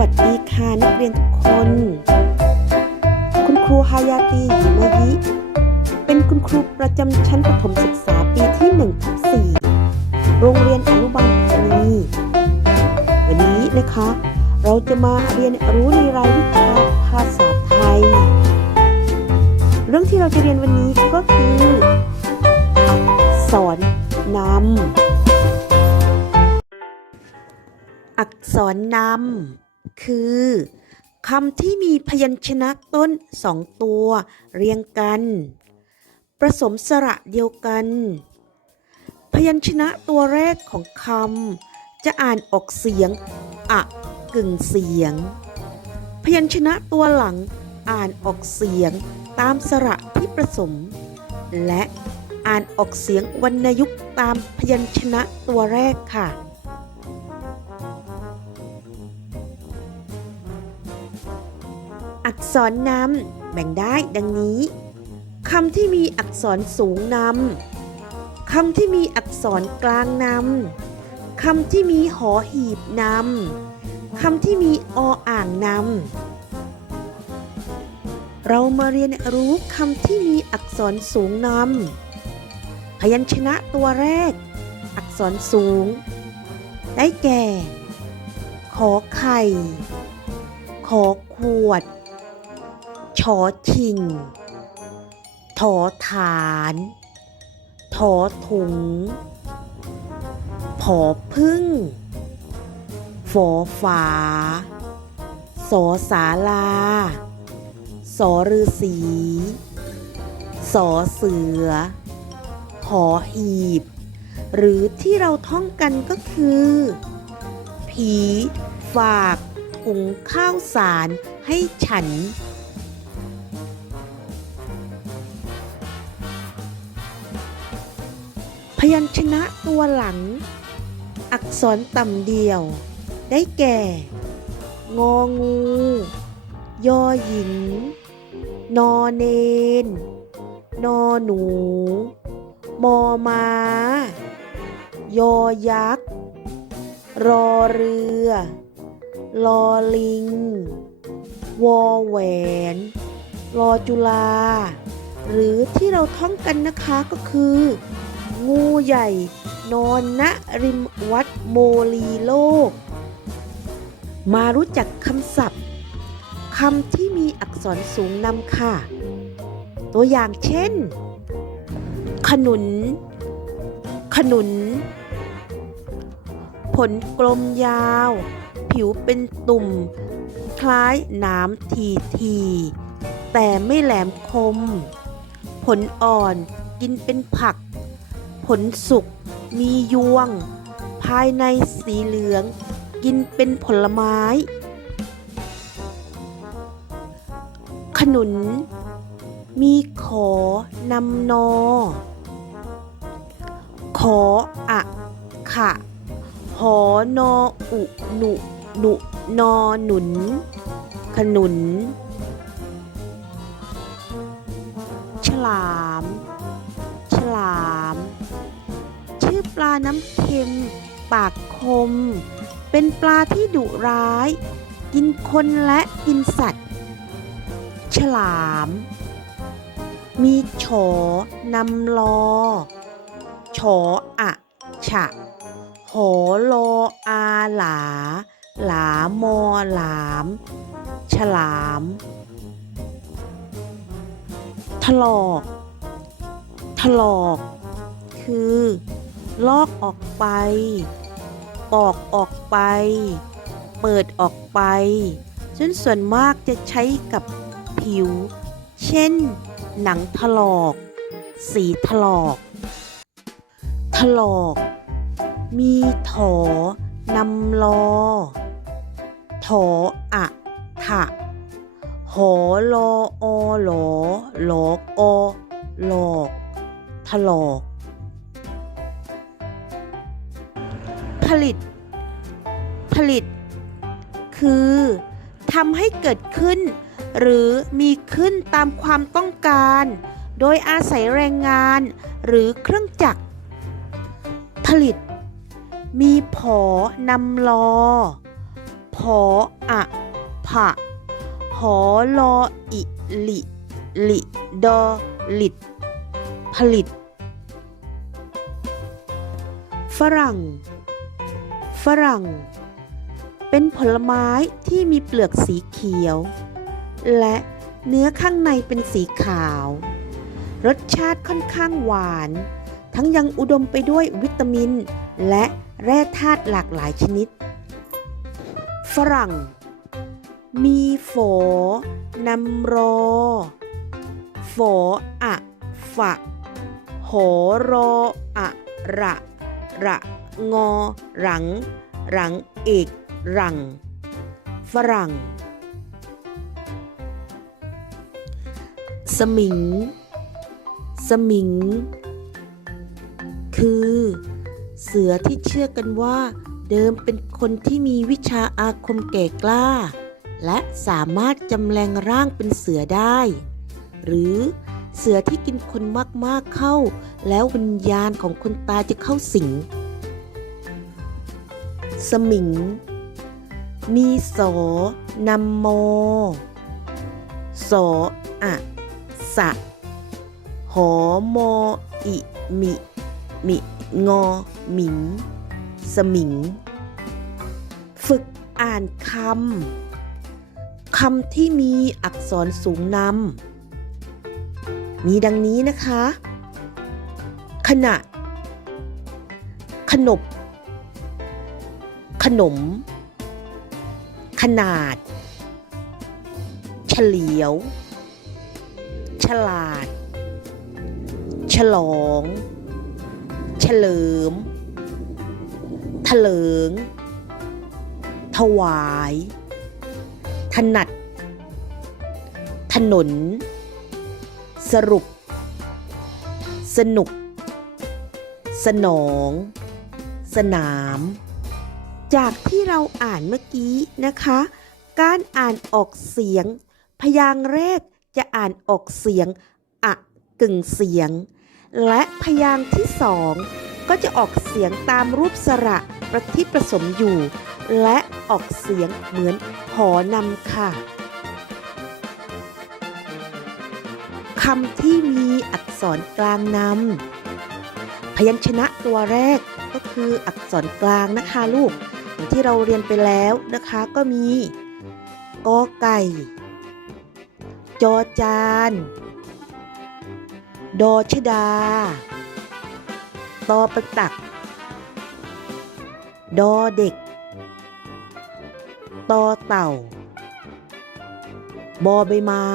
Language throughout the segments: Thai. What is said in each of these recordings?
วัสดีค่ะนักเรียนทุกคน คุณครูฮายาตีหิมายิเป็นคุณครูประจำชั้นประถมศึกษาปีที่1ทับ4โรงเรียนอนุบาลธานีวันนี้นะคะ เราจะมาเรียนรู้ในรายวิชาภาษาไทย เรื่องที่เราจะเรียนวันนี้ก็คืออักษรนำอักษรนำ คือคำที่มีพยัญชนะต้นสองตัว เรียงกัน ผสมสระเดียวกัน พยัญชนะตัวแรกของคำจะอ่านออกเสียง อะ กึ่งเสียง พยัญชนะตัวหลังอ่านออกเสียงตามสระที่ผสม และอ่านออกเสียงวรรณยุกต์ตามพยัญชนะตัวแรกค่ะ อักษรนำแบ่งได้ดังนี้คำที่มีอักษรสูงนำคำที่มีอักษรกลางนำคำที่มีหอหีบนำคำที่มีออ่างนำเรามาเรียนรู้คำที่มีอักษรสูงนำพยัญชนะตัวแรก อักษรสูง ได้แก่ ขอไข่ ขอขวด ชอชิงถอฐานถอถุง ผอพึ่ง ฝอฝา สอสาลา สอฤาษีสอเสือหอหีบ หรือที่เราท่องกันก็คือ ผีฝากถุงข้าวสารให้ฉัน ยัญชนะตัวหลัง อักษรต่ำเดียว ได้แก่ งองู ยอหญิง นอเนน นอหนู มอมา ยอยักษ์ รอเรือ ลอลิง วอแหวน รอจุลา หรือที่เราท่องกันนะคะก็คือ งูใหญ่ นอนณริมวัดโมลีโลก มารู้จักคำศัพท์คำที่มีอักษรสูงนำค่ะ ตัวอย่างเช่น ขนุน ขนุน ผลกลมยาว ผิวเป็นตุ่ม คล้ายหนามทีที แต่ไม่แหลมคม ผลอ่อนกินเป็นผัก ผลสุก มียวง ภายในสีเหลือง กินเป็นผลไม้ ขนุน มีขอนำนอ ขออะขะหอนออุหนุหนุนอหนุน ขนุน ฉลาม ปลาน้ำเค็ม ปากคม เป็นปลาที่ดุร้าย กินคนและกินสัตว์ ฉลาม มีโฉนำลอโฉอะฉะโหโลอาหลา หลามอหลาม ฉลาม ถลอก ถลอกคือ ลอกออกไป ปอกออกไป เปิดออกไปซึ่งส่วนมากจะใช้กับผิว เช่น หนังถลอก สีถลอก ถลอก มีถอนำลอ ถออะถะหอลออหลอหลอกอหลอก ถลอก ผลิต ผลิต คือทำให้เกิดขึ้น หรือมีขึ้นตามความต้องการ โดยอาศัยแรงงาน หรือเครื่องจักร ผลิต มีผอนำลอ ผออะผะหอลออิลิลิดอลิดผลิต ฝรั่ง ฝรั่ง เป็นผลไม้ที่มีเปลือกสีเขียว และเนื้อข้างในเป็นสีขาว รสชาติค่อนข้างหวาน ทั้งยังอุดมไปด้วยวิตามิน และแร่ธาตุหลากหลายชนิด ฝรั่ง มีฝอนำรอฝออะฝะหอรออะระระ งอ หลัง หลังเอกหลัง ฝรั่ง สมิง สมิง คือ เสือที่เชื่อกันว่า เดิมเป็นคนที่มีวิชาอาคมแก่กล้า และสามารถจำแรงร่างเป็นเสือได้ หรือเสือที่กินคนมากๆเข้า แล้ววิญญาณของคนตายจะเข้าสิง สมิง มีโสนำโม โสอะสะหอมออิมิ มิงอหมิง สมิง ฝึกอ่านคำ คำที่มีอักษรสูงนำ มีดังนี้นะคะ ขณะ ขนบ ขนม ขนาด เฉลียว ฉลาด ฉลอง เฉลิมเถลิง ถวาย ถนัด ถนน สรุป สนุก สนอง สนาม จากที่เราอ่านเมื่อกี้นะคะ การอ่านออกเสียง พยางค์แรกจะอ่านออกเสียงอะกึ่งเสียง และพยางค์ที่สองก็จะออกเสียงตามรูปสระประที่ผสมอยู่ และออกเสียงเหมือนหอนำค่ะคำที่มีอักษรกลางนำพยัญชนะตัวแรกก็คืออักษรกลางนะคะลูก อย่างที่เราเรียนไปแล้วนะคะก็มีกอไก่ จอจาน ดอชดา ตอประตัก ดอเด็ก ตอเต่า บอใบไม้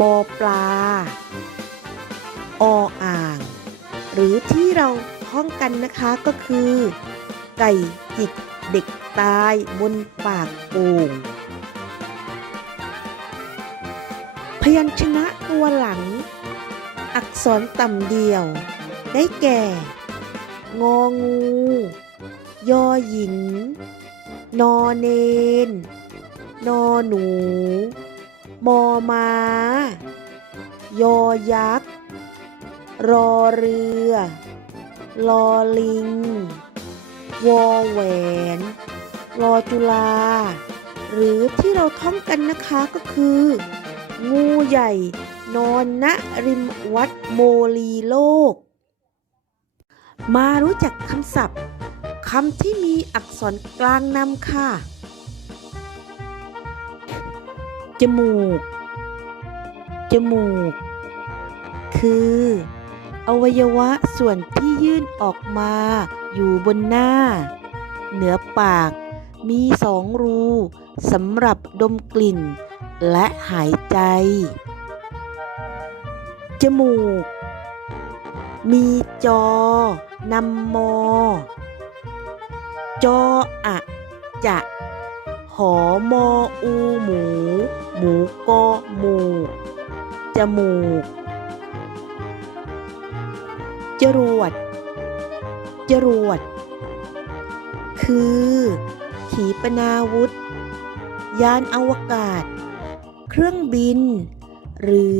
บอปลา ออ่าง หรือที่เราท่องกันนะคะก็คือ ไก่จิกเด็กตายบนปากโป่งพยัญชนะตัวหลัง อักษรต่ำเดียว ได้แก่ งองู ยอหญิงนอเนน นอหนู มอมา ยอยักษ์ รอเรือ ลอลิง วอแหวนรอจุลา หรือที่เราท่องกันนะคะก็คือ งูใหญ่ นอนณริมวัดโมลีโลก มารู้จักคำศัพท์คำที่มีอักษรกลางนำค่ะ จมูก จมูก คือ อวัยวะส่วนที่ยื่นออกมาอยู่บนหน้า เหนือปากมีสองรูสำหรับดมกลิ่น และหายใจ จมูก มีจอนำมอ จออะจะหอมออูหมู หมูกอหมูจมูก จรวด จรวด คือ ขีปนาวุธ ยานอวกาศ เครื่องบิน หรือ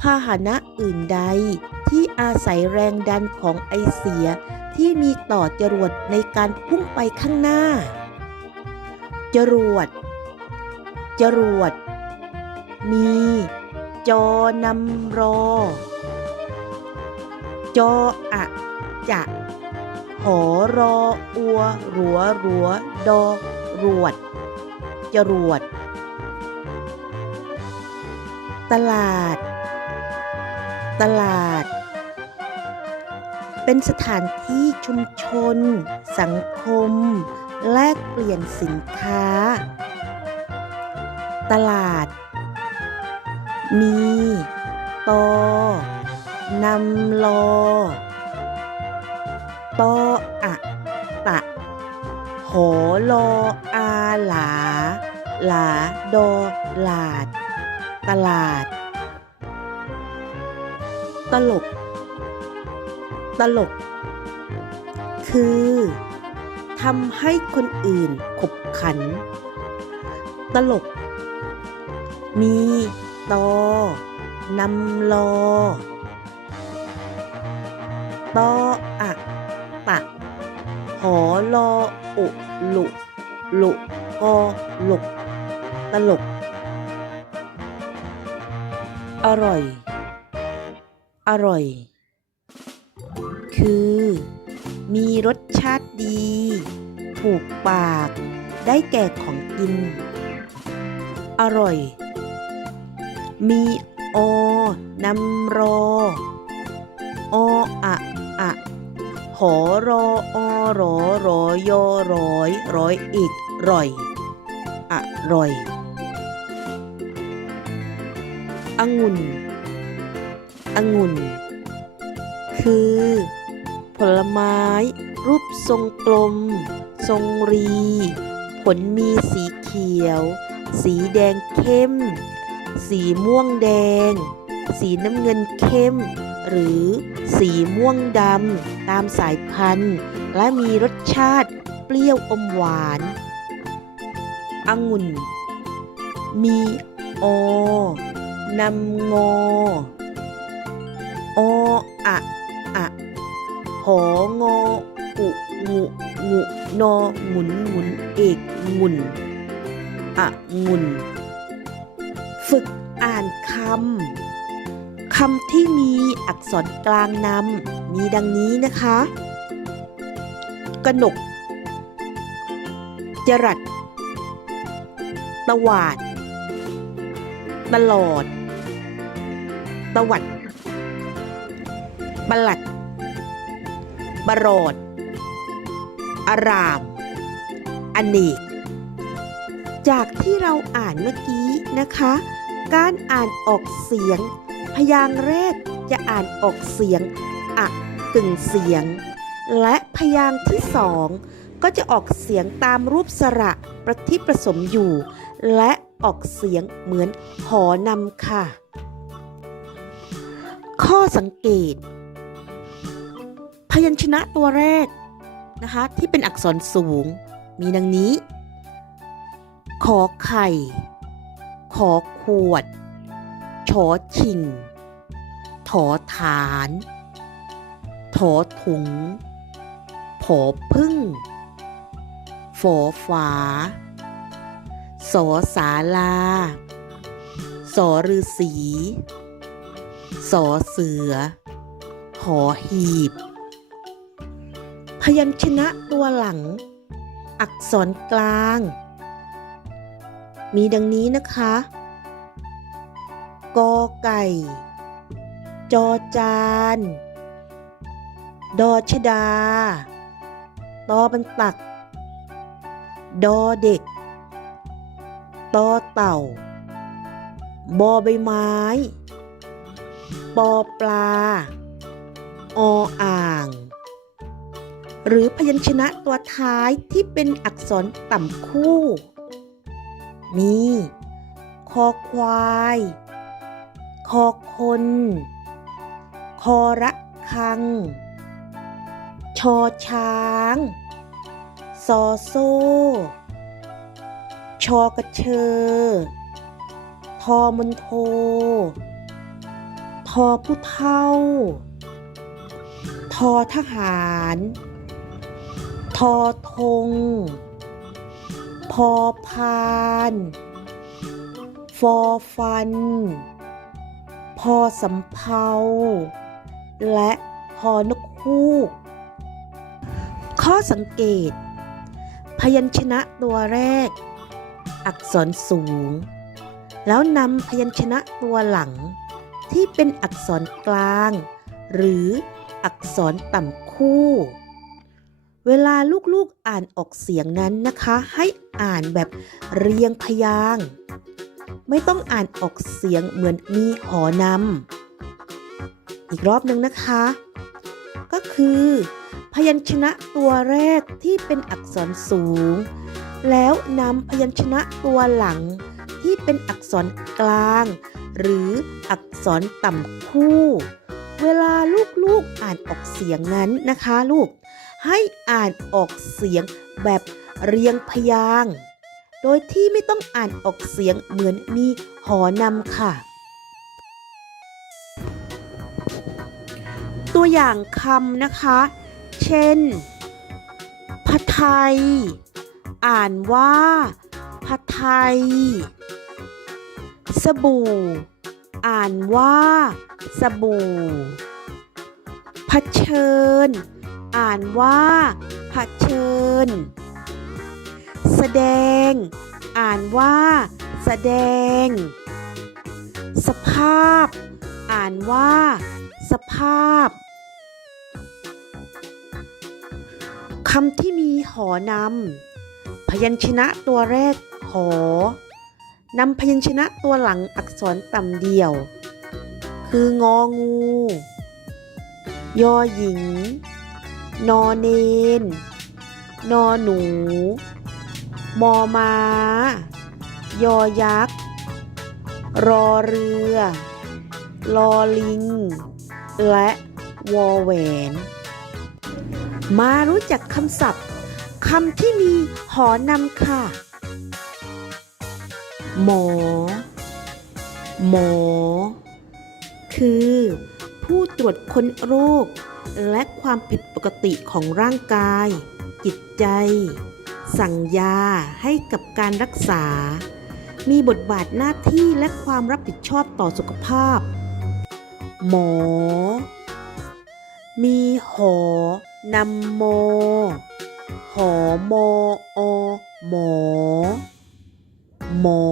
พาหนะอื่นใดที่อาศัยแรงดันของไอเสียที่มีต่อจรวดในการพุ่งไปข้างหน้า จรวด จรวด มี จอนำรอ จออะจะหอรออัว รัว รัว ดอ รวด จรวด ตลาด ตลาด เป็นสถานที่ชุมชน สังคม แลกเปลี่ยนสินค้า ตลาด มีตอ นำลอตออะตะ โหอลอาหลา หลาโดอลาด ตลาด ตลก ตลก คือทำให้คนอื่นขบขัน ตลก มีตอนำลอ ตออะตะหอลออุลุลุกอหลกตลก อร่อย อร่อย คือ มีรสชาติดี ถูกปาก ได้แก่ของกิน อร่อย มีอนำรอ ออะอะ หอรออรอรอยอร้อยร้อยอีกร่อยอร่อยองุ่นองุ่น คือ ผลไม้ รูปทรงกลม ทรงรี ผลมีสีเขียว สีแดงเข้ม สีม่วงแดง สีน้ำเงินเข้ม หรือ สีม่วงดำตามสายพันธุ์ และมีรสชาติเปรี้ยวอมหวานองุ่น มีอนำงอออะอะหองออุงุงุนอหมุนหมุนเอกงุนอะงุน ฝึกอ่านคำ คำที่มีอักษรกลางนำมีดังนี้นะคะ กนก จรัดตวาด ตลอด ตวัดบลัด บรอด อาราม อเนก จากที่เราอ่านเมื่อกี้นะคะ การอ่านออกเสียง พยางค์แรกจะอ่านออกเสียงอะกึ่งเสียง และพยางค์ที่สองก็จะออกเสียงตามรูปสระประที่ผสมอยู่ และออกเสียงเหมือนหอนำค่ะ ข้อสังเกต พยัญชนะตัวแรกนะคะที่เป็นอักษรสูง มีดังนี้ ขอไข่ ขอขวด ชอชิง ถอฐานถอถุง ผอพึ่ง ฝอฝา สอสาลา สอฤาษีสอเสือ หอหีบ พยัญชนะตัวหลัง อักษรกลาง มีดังนี้นะคะ กอไก่ จอจาน ดอชดา ตอบันตัก ดอเด็ก ตอเต่า บอใบไม้ ปอปลา ออ่าง หรือพยัญชนะตัวท้ายที่เป็นอักษรต่ำคู่ มี คอควาย คอคน คอระคัง ชอช้าง ซอโซ่ ชอกระเชอ ทอมนโท ทอผู้เท่า ทอทหาร ทอธง พอพาน ฟอฟัน พอสำเพา และฮอนกฮูก ข้อสังเกต พยัญชนะตัวแรก อักษรสูง แล้วนำพยัญชนะตัวหลัง ที่เป็นอักษรกลาง หรืออักษรต่ำคู่ เวลาลูกๆอ่านออกเสียงนั้นนะคะ ให้อ่านแบบเรียงพยาง ไม่ต้องอ่านออกเสียงเหมือนมีหอนำ อีกรอบหนึ่งนะคะ ก็คือ พยัญชนะตัวแรกที่เป็นอักษรสูง แล้วนำพยัญชนะตัวหลังที่เป็นอักษรกลาง หรืออักษรต่ำคู่ เวลาลูกๆอ่านออกเสียงนั้นนะคะลูก ให้อ่านออกเสียงแบบเรียงพยาง โดยที่ไม่ต้องอ่านออกเสียงเหมือนมีหอนำค่ะ ตัวอย่างคำนะคะ เช่นผัดไทย อ่านว่าผัดไทย สบู่ อ่านว่า สบู่ผเชิญ อ่านว่าผเชิญ แสดง อ่านว่า แสดง สภาพ อ่านว่า สภาพ คำที่มีหอนำพยัญชนะตัวแรกหอนำพยัญชนะตัวหลังอักษรต่ำเดี่ยว คืององู ยอหญิง นอเนน นอหนู มอมา ยอยักษ์ รอเรือ ลอลิง และวอแหวน มารู้จักคำศัพท์คำที่มีหอนำค่ะ หมอ หมอ คือ ผู้ตรวจค้นโรค และความผิดปกติของร่างกาย จิตใจ สั่งยาให้กับการรักษา มีบทบาทหน้าที่และความรับผิดชอบต่อสุขภาพ หมอ มีหอ นำโม หอมออหมอ หมอ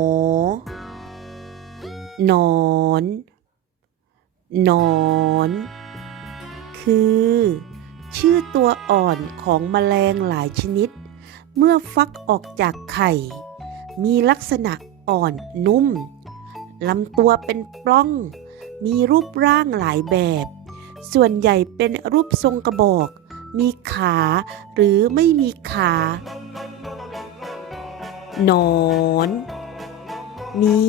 นอนนอน คือ ชื่อตัวอ่อนของแมลงหลายชนิด เมื่อฟักออกจากไข่ มีลักษณะอ่อนนุ่มลำตัวเป็นปล้อง มีรูปร่างหลายแบบ ส่วนใหญ่เป็นรูปทรงกระบอก มีขาหรือไม่มีขานอน มี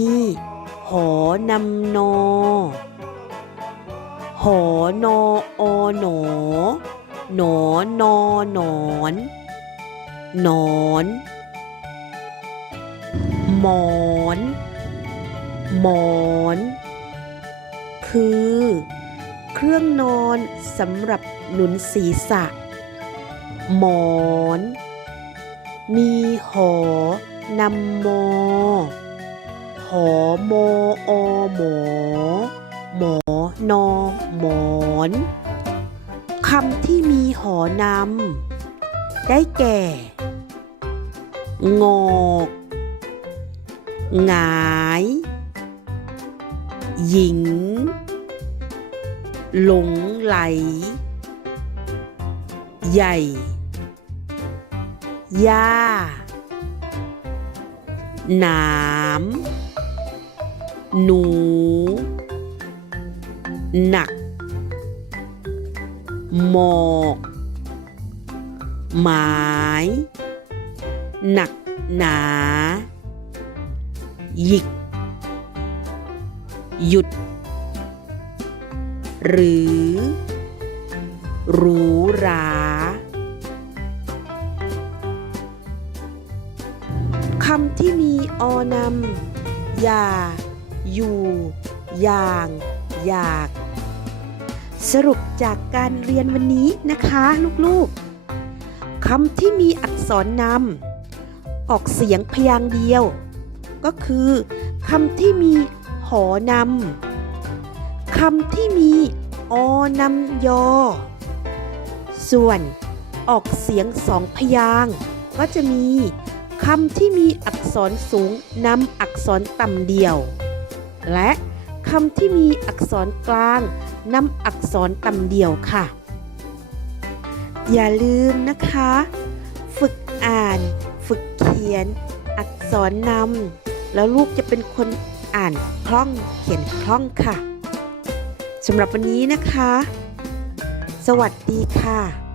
หอนำนอ หอนออหนอ หนอนอหนอนหนอนหมอนหมอน คือ เครื่องนอนสำหรับ หนุนศีรษะ หมอน มีหอนำมอ หอมออหมอ หมอนอหมอนคำที่มีหอนำได้แก่ งอกหงาย หญิง หลงไหล ใหญ่ย่าหนาม หนู หนัก หมอกหมาย หนักหนา หยิก หยุด หรือหรูหรา คำที่มีอนำอย่า อยู่ อย่าง อยาก สรุปจากการเรียนวันนี้นะคะลูกๆคำที่มีอักษรนำออกเสียงพยางค์เดียว ก็คือคำที่มีหอนำคำที่มีอนำยอ ส่วนออกเสียงสองพยางค์ก็จะมี คำที่มีอักษรสูงนำอักษรต่ำเดียว และคำที่มีอักษรกลางนำอักษรต่ำเดียวค่ะ อย่าลืมนะคะ ฝึกอ่าน ฝึกเขียน อักษรนำแล้วลูกจะเป็นคนอ่านคล่องเขียนคล่องค่ะสำหรับวันนี้นะคะ สวัสดีค่ะ